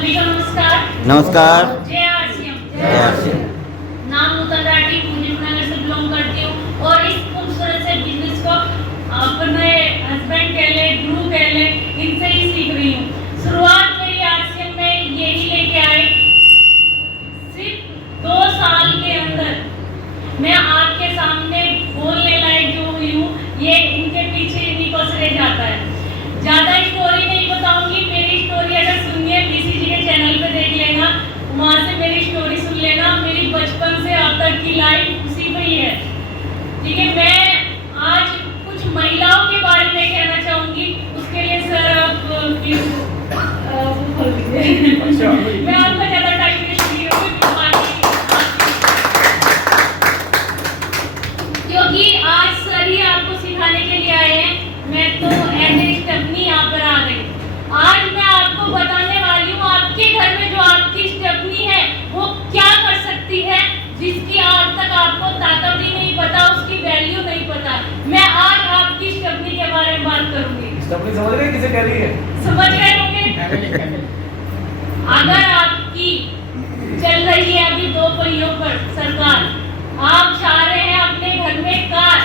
सभी को नमस्कार। नमस्कार। जय आरसीएम। जय आरसीएम। नाम नूतन राठी, मुजफ्फरनगर से बिलोंग करती हूँ और इस खूबसूरत से बिजनेस को अपने हस्बैंड कह ले, गुरु कह ले, इनसे ही सीख रही हूँ। शुरुआत मेरी आरसीएम में यही लेके आए। सिर्फ 2 साल के अंदर मैं आपके सामने बोलने लायक जो हुई हूँ, ये इनके पीछे इन्हीं को से जाता है। ज्यादा स्टोरी नहीं बताऊंगी, मेरी स्टोरी अगर सुनिए बीसीजी के चैनल पे देख लेना, वहाँ से मेरी स्टोरी सुन लेना। मेरी बचपन से अब तक की लाइफ उसी पे ही है। ठीक है, मैं आज कुछ महिलाओं के बारे में कहना चाहूंगी, उसके लिए सर आप प्लीज वो खोल दीजिए। मैं आपका ज्यादा टाइम वेस्ट नहीं करूँगी, क्योंकि आज सर ही आपको सिखाने के लिए आए हैं। मैं तो एज ए स्टेपनी यहाँ पर आ गई। आज मैं आपको बताने वाली हूँ आपके घर में जो आपकी स्टेपनी है वो क्या कर सकती है, जिसकी आज तक आपको ताकत ही नहीं पता, उसकी वैल्यू नहीं पता। मैं आज आपकी स्टेपनी के बारे में बात करूंगी। स्टेपनी समझ रहे किसे कह रही है? समझ गए होंगे। अगर आपकी चल रही है अभी 2 पहियों पर सरकार, आप चाह रहे हैं अपने घर में कार,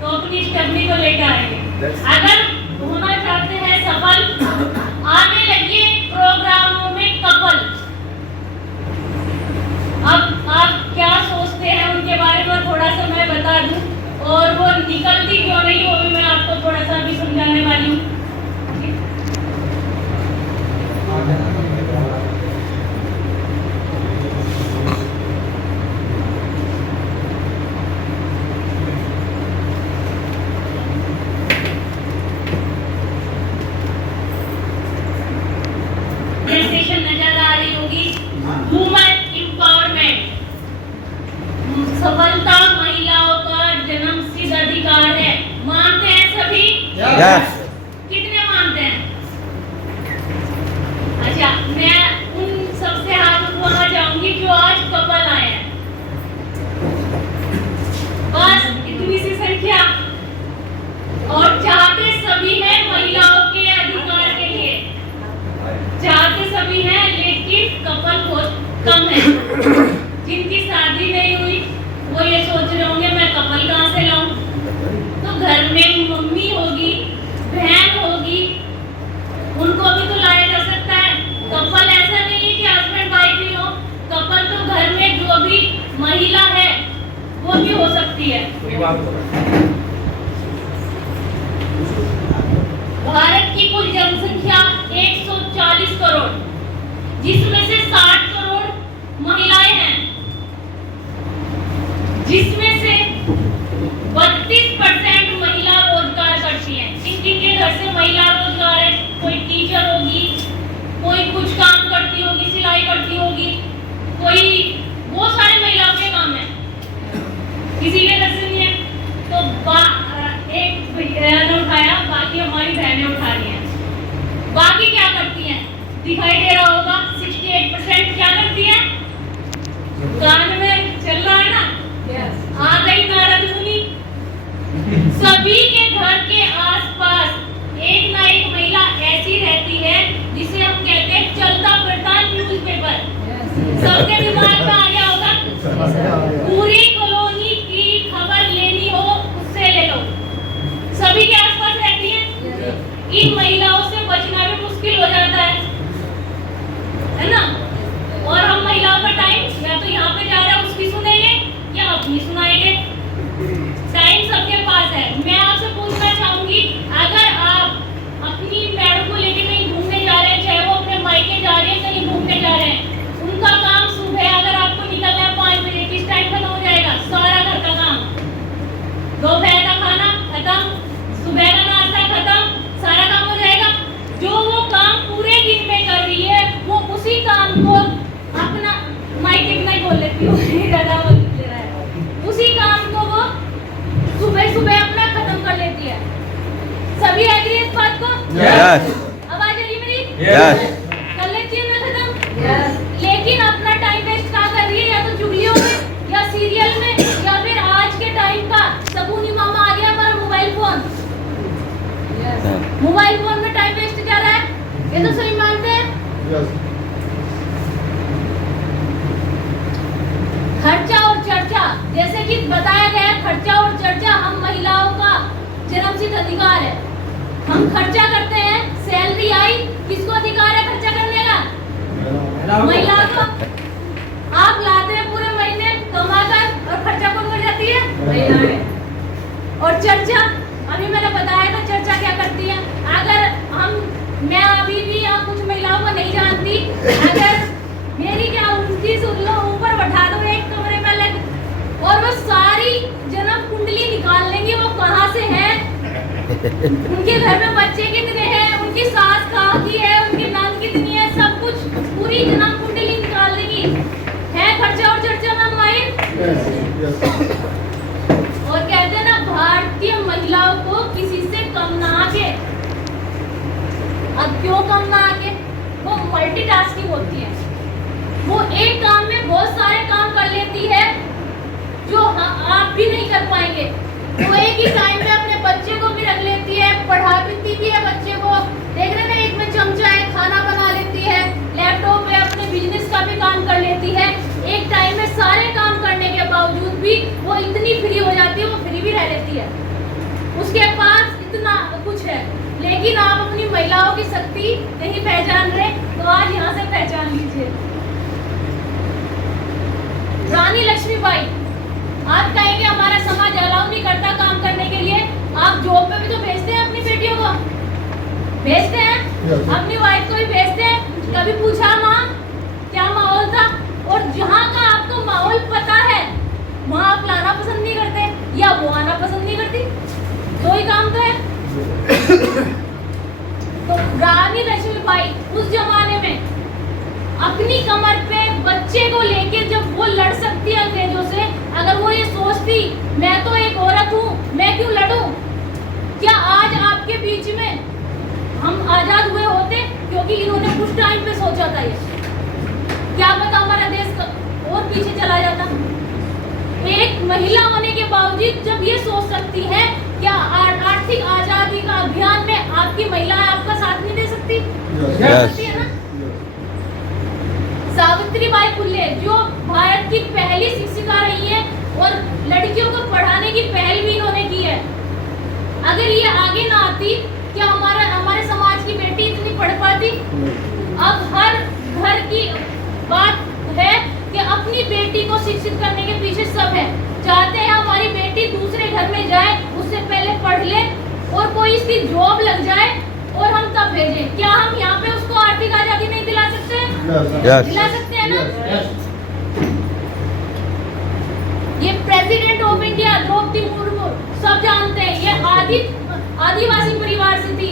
तो अपनी स्टेपनी को लेकर आएंगे। अगर होना चाहते हैं सफल, आने लगिए प्रोग्रामों में कपल। अब आप क्या सोचते हैं उनके बारे में थोड़ा सा मैं बता दूं, और वो निकलती क्यों नहीं वो भी मैं आपको थोड़ा सा भी समझाने वाली हूँ। नजर आ रही होगी, वुमेन एम्पावरमेंट। सफलता महिलाओं का जन्मसिद्ध अधिकार है। मानते हैं सभी? यस। कितने मानते हैं? अच्छा, मैं उन सबसे हाथ उठाना चाहूंगी जो आज कपल आए हैं। बस इतनी सी संख्या, और चाहते सभी हैं महिलाओं के अधिकार के लिए, चाहते सभी हैं, लेकिन कपल बहुत कम है। जिनकी शादी नहीं हुई वो ये सोच रहे होंगे मैं कपल कहाँ से लाऊं। तो घर में मम्मी होगी, बहन होगी, उनको भी तो लाया जा सकता है। कपल ऐसा नहीं है कि हस्बैंड वाइफ ही हो, कपल तो घर में जो भी महिला है वो भी हो सकती है। भारत की कुल जनसंख्या 140 करोड़, जिसमें से 60 करोड़ महिलाएं हैं, जिसमें से 32% महिला रोजगार करती हैं। किन-किन घर से महिला रोजगार है? कोई टीचर होगी, कोई कुछ काम करती होगी, सिलाई करती होगी, कोई बहुत सारे महिलाओं के काम है, किसी के घर से नहीं है। तो एक भैया ने उठाया, बाकी हमारी बहनें उठा रही हैं। बाकी क्या करती हैं? दिखाई दे रहा होगा 68% क्या करती हैं? कान में चल रहा है ना, आ गई नारद मुनि। सभी के घर के आसपास एक ना एक महिला ऐसी रहती है जिसे हम कहते हैं चलता फिरता न्यूज़पेपर। सबके दिमाग में आ गया होगा, पूरी कॉलोनी की खबर लेनी हो उससे ले लो, सभी के आसपास रहती हैं। इन महिलाओं से बचना भी मुश्किल हो जाता है ना। और हम महिलाओं का टाइम या तो यहाँ पे जा रहा है उसकी सुनेंगे या अपनी सुनाएंगे। टाइम सबके पास है। मैं आपसे पूछना चाहूंगी, अगर आप अपनी मैडम को लेकर कहीं घूमने जा रहे हैं, चाहे वो अपने मायके जा रहे हैं, कहीं घूमने जा रहे हैं, उनका काम सुबह अगर आपको निकलना है 5 बजे, किस टाइम खत्म हो जाएगा? सारा घर का काम, दोपहर का खाना खत्म, सुबह का नाश्ता खत्म, सारा काम हो जाएगा। जो वो काम पूरे दिन में कर रही है, वो उसी काम को अपना माइक इतना ही बोल लेती हूँ, ज़्यादा बोल ले रहा है, उसी काम को वो सुबह सुबह अपना खत्म कर लेती है। सभी एग्री इस बात को? यस। आवाज आ रही मेरी? यस। कर लेती है ना खत्म? यस। लेकिन अपना टाइम वेस्ट कहाँ कर रही है? या तो चुगलियों में, या सीरियल में, या फिर आज के टाइम का सबूनी मामा आ गया हमारा मोबाइल फोन। मोबाइल फोन में टाइम वेस्ट जा रहा है, ये तो सही मानते हैं? खर्चा और चर्चा, जैसे कि बताया गया है, खर्चा और चर्चा हम महिलाओं का जन्मसिद्ध अधिकार है। हम खर्चा करते हैं, सैलरी आई, किसको अधिकार है खर्चा करने का? महिला को। आप लाते हैं पूरे महीने कमाकर और खर्चा कौन कर जाती है? महिलाएं। और चर्चा, अभी मैंने बताया था चर्चा क्या करती है। मैं अभी भी कुछ महिलाओं को नहीं जानती, अगर मेरी क्या उनकी ऊपर बैठा दो एक कमरे में अलग और वो सारी जन्म कुंडली निकाल लेंगी, वो कहाँ से है, उनके घर में बच्चे कितने हैं, उनकी सास कहाँ की है, उनकी नंद कितनी है, सब कुछ पूरी जन्म कुंडली निकाल लेंगी। है खर्चा और चर्चा में माहिर? और कहते हैं ना, भारतीय महिलाओं को किसी से कम ना आके। अब क्यों कम ना आके? वो मल्टीटास्किंग होती है, वो एक काम में बहुत सारे काम कर लेती है जो आप भी नहीं कर पाएंगे। वो एक ही टाइम में अपने बच्चे को भी रख लेती है, पढ़ाती भी है बच्चे को, देख रहे ना, एक में चमचा है, खाना बना लेती है, लैपटॉप पे अपने बिजनेस का भी काम कर लेती है। एक टाइम में सारे काम करने के बावजूद भी वो इतनी फ्री हो जाती है, वो फ्री भी रह लेती है, उसके पास इतना कुछ है। लेकिन आप अपनी महिलाओं की शक्ति नहीं पहचान रहे, तो आज यहाँ से पहचान लीजिए। रानी लक्ष्मीबाई, आप कहेंगे हमारा समाज अलाउ नहीं करता काम करने के लिए, आप जॉब पे भी तो भेजते हैं अपनी बेटियों को, भेजते हैं, अपनी वाइफ को भी भेजते हैं। कभी पूछा माँ क्या माहौल था? और जहाँ का आपको माहौल पता है वहाँ आप लाना पसंद नहीं करते या वो आना पसंद नहीं करती, दो ही काम तो है। तो रानी लक्ष्मीबाई उस जमाने में अपनी कमर पे बच्चे को लेके जब वो लड़ सकती है अंग्रेजों से, अगर वो ये सोचती मैं तो एक औरत हूँ, मैं क्यों लड़ूं, क्या आज आपके बीच में हम आजाद हुए होते? क्योंकि इन्होंने कुछ टाइम पे सोचा था ये, क्या पता हमारा देश और पीछे चला जाता। एक महिला होने के बावजूद जब ये सोच सकती है, क्या आर्थिक आजादी का अभियान में आपकी महिलाएं आपका साथ नहीं दे सकती? सकती है ना? सावित्रीबाई फुले जो भारत की पहली शिक्षिका रही है और लड़कियों को पढ़ाने की पहल भी इन्होंने की है। अगर ये आगे ना आती, क्या हमारे समाज की बेटी इतनी पढ़ पाती? अब हर घर की बात है कि अपनी बेटी को शिक्षित करने के पीछे सब है, चाहते हैं हमारी बेटी दूसरे घर में जाए, उससे पहले पढ़ ले और कोई इसकी जॉब लग जाए और हम तब भेजें। क्या हम यहाँ पे उसको आर्थिक आजादी नहीं दिला सकते? दिला सकते हैं ना? ये president of India Draupadi Murmu सब जानते हैं, ये आदिवासी परिवार से थी,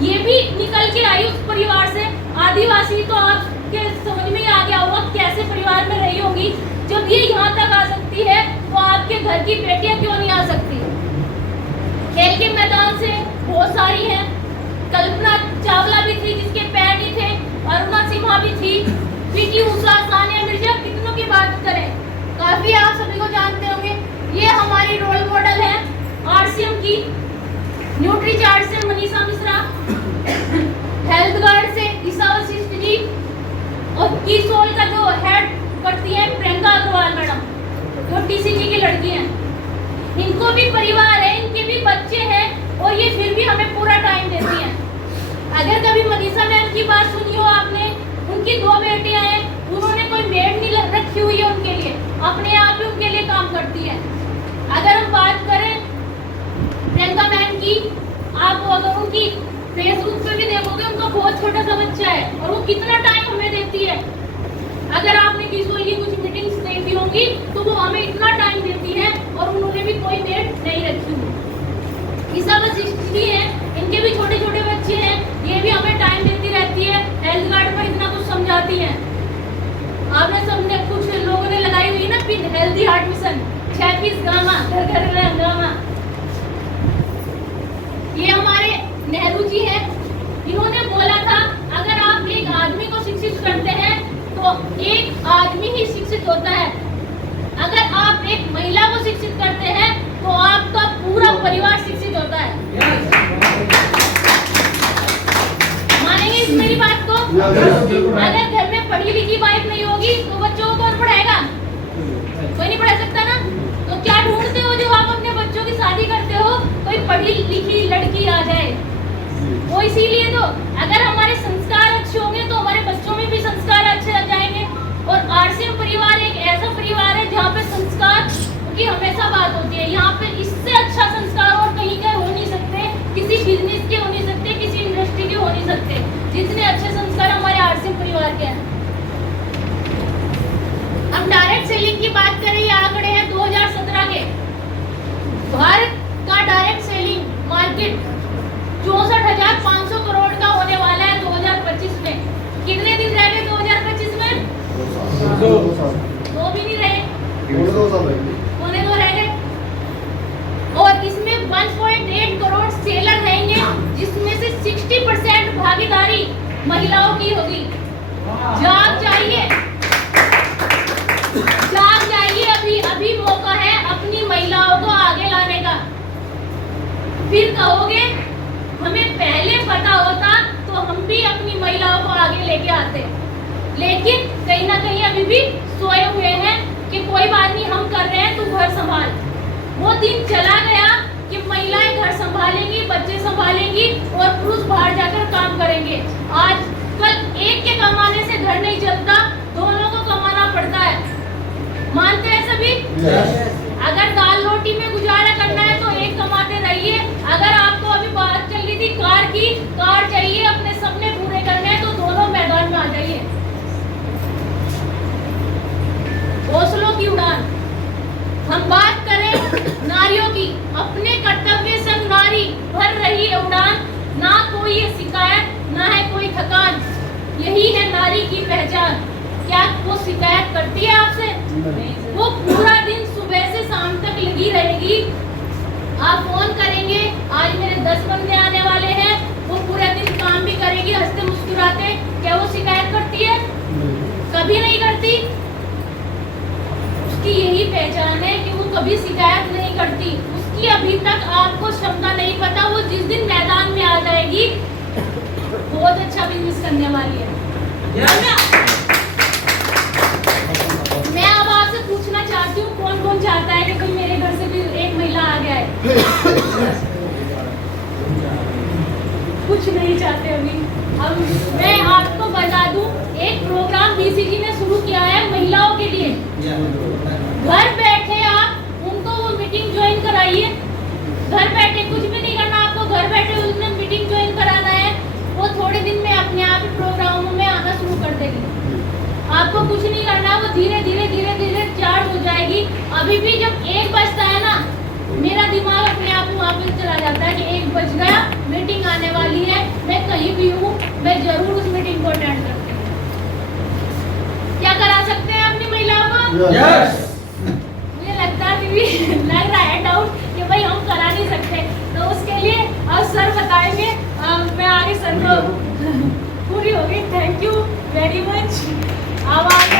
ये भी निकल के आई उस परिवार से। आदिवासी तो आपके समझ में आ गया होगा कैसे परिवार में रही होगी। जब ये यहाँ तक आ सकती है तो आपके घर की बेटियां क्यों नहीं आ सकती? खेल के मैदान से बहुत सारी हैं, कल्पना चावला भी थी जिसके पैर नहीं थे, अरुणा सिन्हा भी थी, पीटी उषा, सानिया मिर्जा, कितनों की बात करें, काफी आप सभी को जानते होंगे। ये हमारी रोल मॉडल है आरसीएम की, न्यूट्री चार्ट से मनीषा मिश्रा, हेल्थ गार्ड से ईसा वशिष्ठ जी, और किसोल का जो हेड करती है प्रियंका अग्रवाल मैडम, जो टीसीजी की लड़की हैं। इनको भी परिवार है, इनके भी बच्चे हैं और ये फिर भी हमें पूरा टाइम देती हैं। अगर कभी मनीषा मैम की बात सुनी हो आपने, उनकी 2 बेटियां हैं, उन्होंने कोई मेड नहीं रखी हुई है उनके लिए, अपने आप ही उनके लिए काम करती है। अगर हम बात करें प्रियंका मैम की, आप अगर उनकी फेसबुक पे भी देखोगे, उनका बहुत छोटा सा बच्चा है और वो कितना टाइम हमें देती है। अगर आपने किसी की कुछ मीटिंग्स देखी होंगी तो वो हमें इतना टाइम देती है और उन्होंने भी कोई मेड नहीं रखी हुई। ईसा वशिष्ठ जी है, इनके भी छोटे छोटे बच्चे हैं, ये भी हमें टाइम देती रहती है, हेल्थ कार्ड पर इतना कुछ समझाती हैं। आपने सबने कुछ लोगों ने लगाई हुई ना पिन, हेल्दी हार्ट मिशन, 6 पीस गामा, घर घर में हंगामा। ये हमारे नेहरू जी हैं, इन्होंने बोला था अगर आप एक आदमी को शिक्षित करते हैं तो एक आदमी ही शिक्षित होता है, अगर आप एक महिला को शिक्षित करते हैं तो आपका पूरा परिवार शिक्षित होता है। मानेंगे इस मेरी बात को? अगर घर में पढ़ी लिखी वाइफ नहीं होगी तो बच्चों को कौन पढ़ाएगा? जाए। वो इसीलिए तो, अगर हमारे संस्कार अच्छे होंगे तो हमारे बच्चों में भी संस्कार अच्छे आ जाएंगे। और आरसीएम परिवार एक ऐसा परिवार है जहाँ पे संस्कार की हमेशा बात होती है। यहाँ पे इससे अच्छा संस्कार और कहीं का हो नहीं सकते, किसी बिजनेस के हो नहीं सकते, किसी इंडस्ट्री के हो नहीं सकते, जितने अच्छे संस्कार हमारे आरसीएम परिवार के हैं। हम डायरेक्ट सेलिंग की बात करें, ये आंकड़े हैं 2017 के। भारत का डायरेक्ट सेलिंग मार्केट 64,500 करोड़ का होने वाला है 2025 में। कितने दिन रह गए 2025 में? 2 भी नहीं रहे, पौने 2 रह गए। और इसमें 1.8 करोड़ सेलर रहेंगे, जिसमें से 60% भागीदारी महिलाओं की होगी। जाग जाइए, अभी मौका है अपनी महिलाओं को आगे लाने का। फिर कहोगे हमें पहले पता होता तो हम भी अपनी महिलाओं को आगे लेके आते, लेकिन कहीं ना कहीं अभी भी सोए हुए हैं कि कोई बात नहीं, हम कर रहे हैं, तू घर संभाल। वो दिन चला गया कि महिलाएं घर संभालेंगी, बच्चे संभालेंगी और पुरुष बाहर जाकर काम करेंगे। आज कल एक के कमाने से घर नहीं चलता, दोनों को कमाना पड़ता है। मानते हैं सभी? अगर दाल रोटी में गुजारा करना है तो एक कमाते रहिए। अगर आपको अभी बात चल रही थी कार चाहिए, अपने सपने पूरे करने हैं, तो दोनों मैदान में आ जाइए। हौसलों की उड़ान। हम बात करें नारियों की, अपने कर्तव्य संग नारी भर रही है उड़ान। ना कोई ये शिकायत, ना है कोई थकान, यही है नारी की पहचान। क्या वो शिकायत करती है आपसे? वो पूरा दिन सुबह से शाम तक लगी रहेगी। आप फोन करेंगे, आज मेरे 10 बंदे आने वाले हैं, वो पूरे दिन काम भी करेगी हंसते मुस्कुराते। क्या वो शिकायत करती है? कभी नहीं करती। उसकी यही पहचान है कि वो कभी शिकायत नहीं करती। उसकी अभी तक आपको क्षमता नहीं पता, वो जिस दिन मैदान में आ जाएगी बहुत अच्छा बिजनेस करने वाली है। मैं अब आपसे पूछना चाहती हूँ, कौन कौन चाहता है कि भाई मेरे घर से भी एक महिला आ गया है? कुछ नहीं चाहते अभी। अब मैं आपको बता दूं, एक प्रोग्राम बीसीजी ने शुरू किया है महिलाओं के लिए। घर बैठे आप उनको वो मीटिंग ज्वाइन कराइए। घर बैठे कुछ भी नहीं करना आपको, घर बैठे उसने मीटिंग ज्वाइन कराना है। वो थोड़े दिन में अपने आप ही प्रोग्रामों में आना शुरू कर देगी। आपको कुछ नहीं करना, वो धीरे धीरे चार्ज हो जाएगी। अभी भी जब 1 बजता है ना, मेरा दिमाग अपने आप वहाँ पे चला जाता है कि 1 बज गया, मीटिंग आने वाली है, मैं कहीं भी हूँ, मैं जरूर उस मीटिंग को अटेंड करती हूँ। क्या करा सकते हैं अपनी महिलाओं को? यस। मुझे लगता है भी लग रहा है डाउट कि भाई हम करा नहीं सकते, तो उसके लिए अब सर बताएंगे। मैं आगे सर को पूरी होगी। Thank you very much. अब आगे